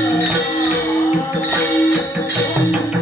Thank you.